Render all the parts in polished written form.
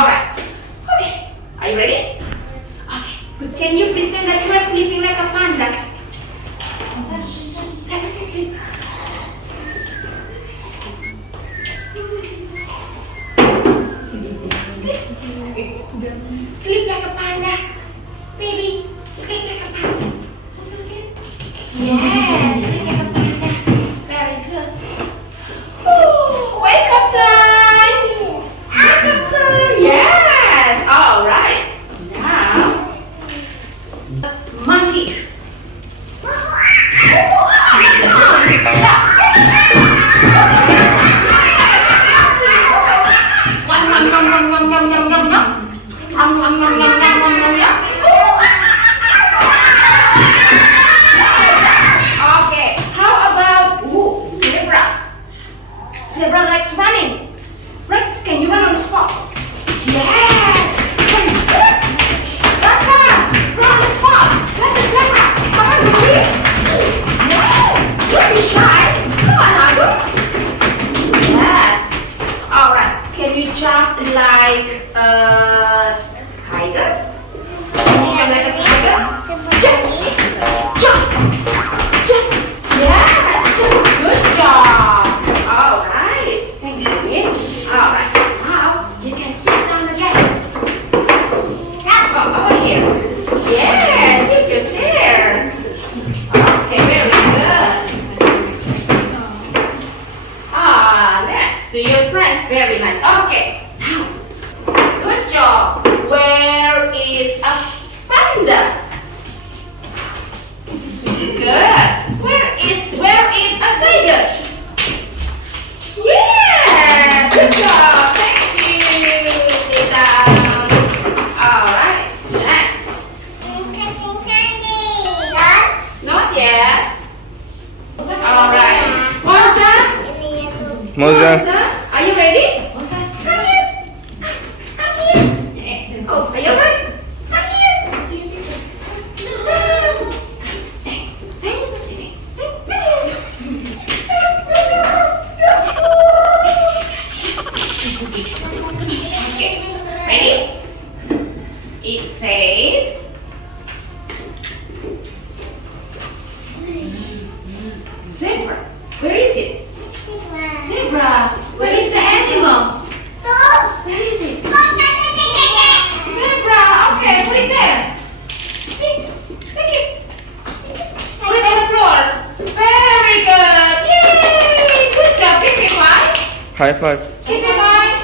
Alright. Okay. Are you ready? Okay. Good. Can you pretend that you are sleeping like a panda? Sleep like a panda. Baby, sleep like a panda. Also sleep. Yes, sleep like a panda. Very good. Oh, wake up time. Wake up time. Yes. All right. Now, monkey. Okay, how about zebra? Zebra likes running. Right? Can you run on the spot? Yes! Run. Raka, run on the spot. Like a zebra. Come on, baby. Yes! Don't be shy. Come on, Agu. Yes. Alright, can you jump like a tiger? Can you jump like a tiger? Jump! Jump! Jump! Yes! Jump! Good job! Alright. Thank you, Miss. Alright. Now, you can sit down again. Over here. Yes! This is your chair. Okay, very good. Next to your friends. Very nice. Okay. Now, good job. Where is a panda? Good. Where is a tiger? Yes. Good job. Thank you. Sit down. All right. Next. Not yet. All right. Monza. Monza. Are you ready? Monza, come here. Come here. Oh, are you ready? Come here. Okay, ready? It says zebra. Where is it? Zebra. Where is the animal? Where is it? Zebra. Okay, put it there. Take it. Put it on the floor. Very good. Yay! Good job. Give me five. High five. Give me five.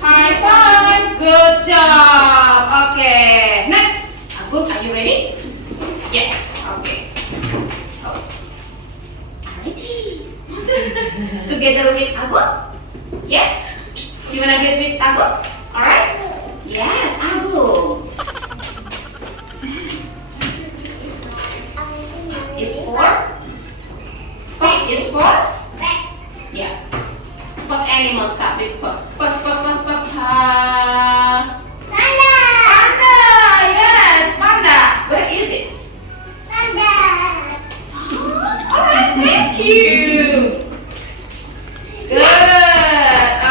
High five. Good job. Okay. Next. Agu, are you ready? Yes. Okay. Oh. Ready. Together with Agu? Yes? You wanna do it with Agu? Alright? Yes, Agu. Is for? P is for? Yeah. What animal start with P? Panda! Yes, panda. Where is it? Alright, thank you. Good.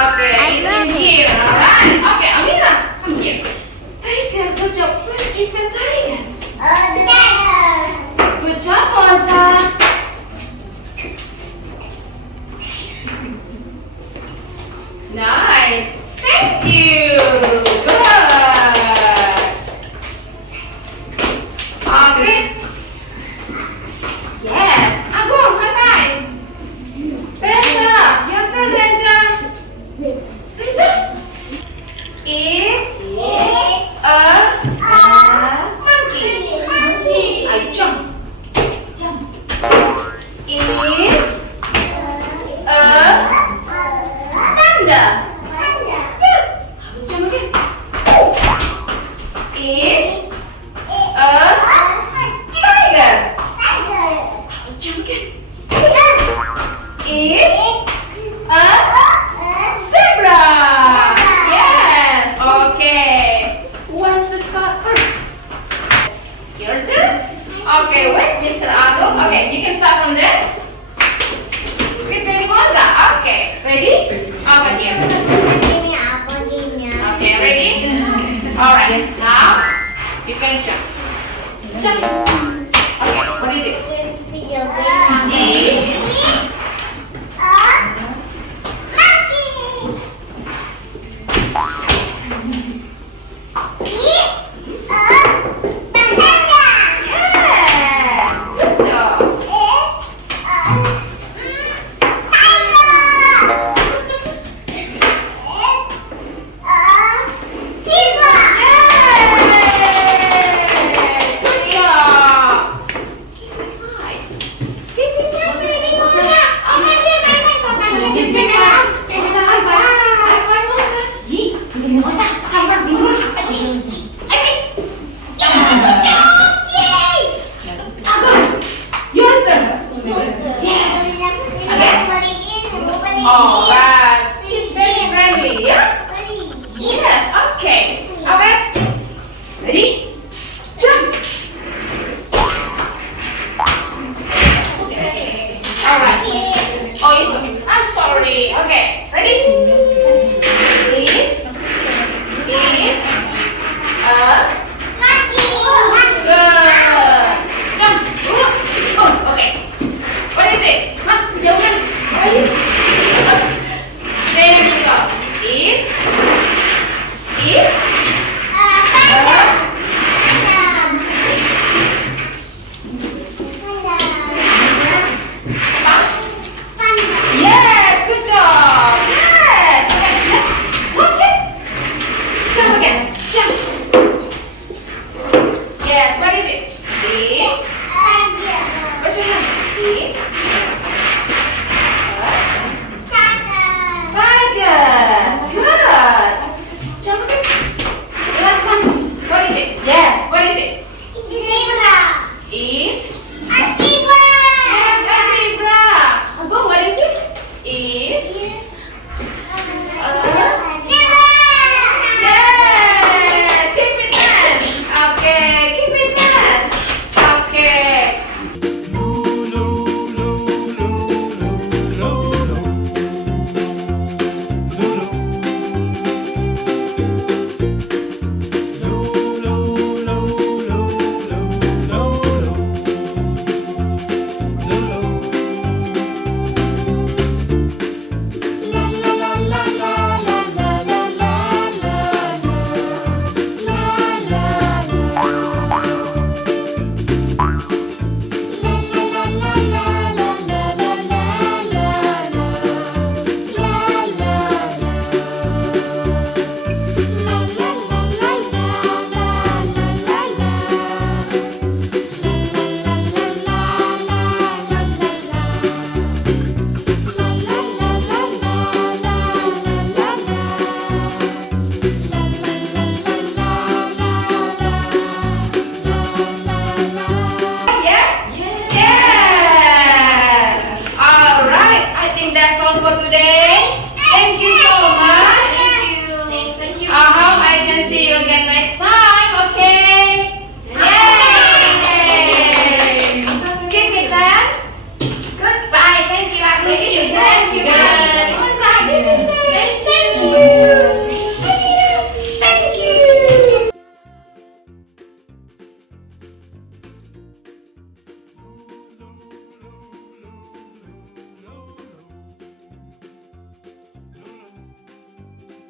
Okay, it's in here. Alright. Okay, Amira, come here. Tiger, good job. Where is the tiger? Good job, Monza. Nice. Thank you. Good. Okay. Yes. Agu, high five. Reza, your turn, Reza. Reza. It's a monkey. Monkey. I jump. Jump. It's a panda. Yes. I will jump again. Alright, Yes. now you can jump. Jump. Okay, what is it?